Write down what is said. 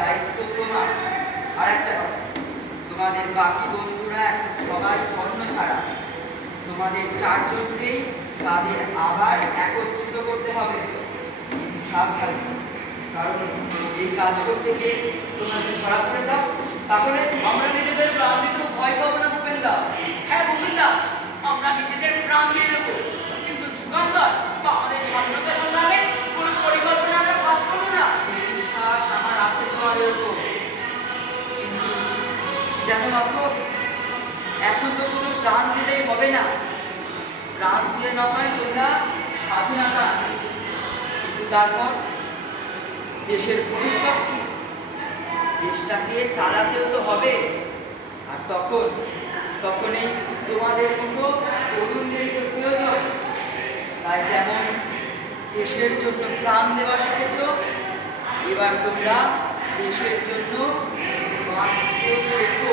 দায়িত্ব তোমার। আর একটা কথা, তোমাদের বাকি বন্ধুরা এখন সবাই ছন্ন ছাড়া। তোমাদের চারজনকেই তাদের আবার একত্রিত করতে হবে। সাবধানে, কারণ এই কাজ করতে গিয়ে তোমরা যদি ধরা পড়ে যাও তাহলে আমরা নিজেদের প্রাণ দিতেও ভয় পাবো না ভূপেনদা। হ্যাঁ ভূপেনদা, আমরা নিজেদের প্রাণ দিয়ে দেবো, কিন্তু যুগান্তর বা আমাদের স্বাধীনতা সংগ্রামে কোনো পরিকল্পনা আমরা পাস করবো না। সেই বিশ্বাস আমার আছে তোমাদের উপর। কিন্তু কি জানো মাখো, এখন তো শুধু প্রাণ দিলেই হবে না। প্রাণ দিয়ে না হয় তোমরা স্বাধীনতা, কিন্তু তারপর দেশের ভবিষ্যৎ কি? দেশটাকে চালাতেও তো হবে। আর তখনই তোমাদের মতো তরুণদের প্রয়োজন। তাই যেমন দেশের জন্য প্রাণ দেওয়া শিখেছ, এবার তোমরা দেশের জন্য বাঁচতে শেখো।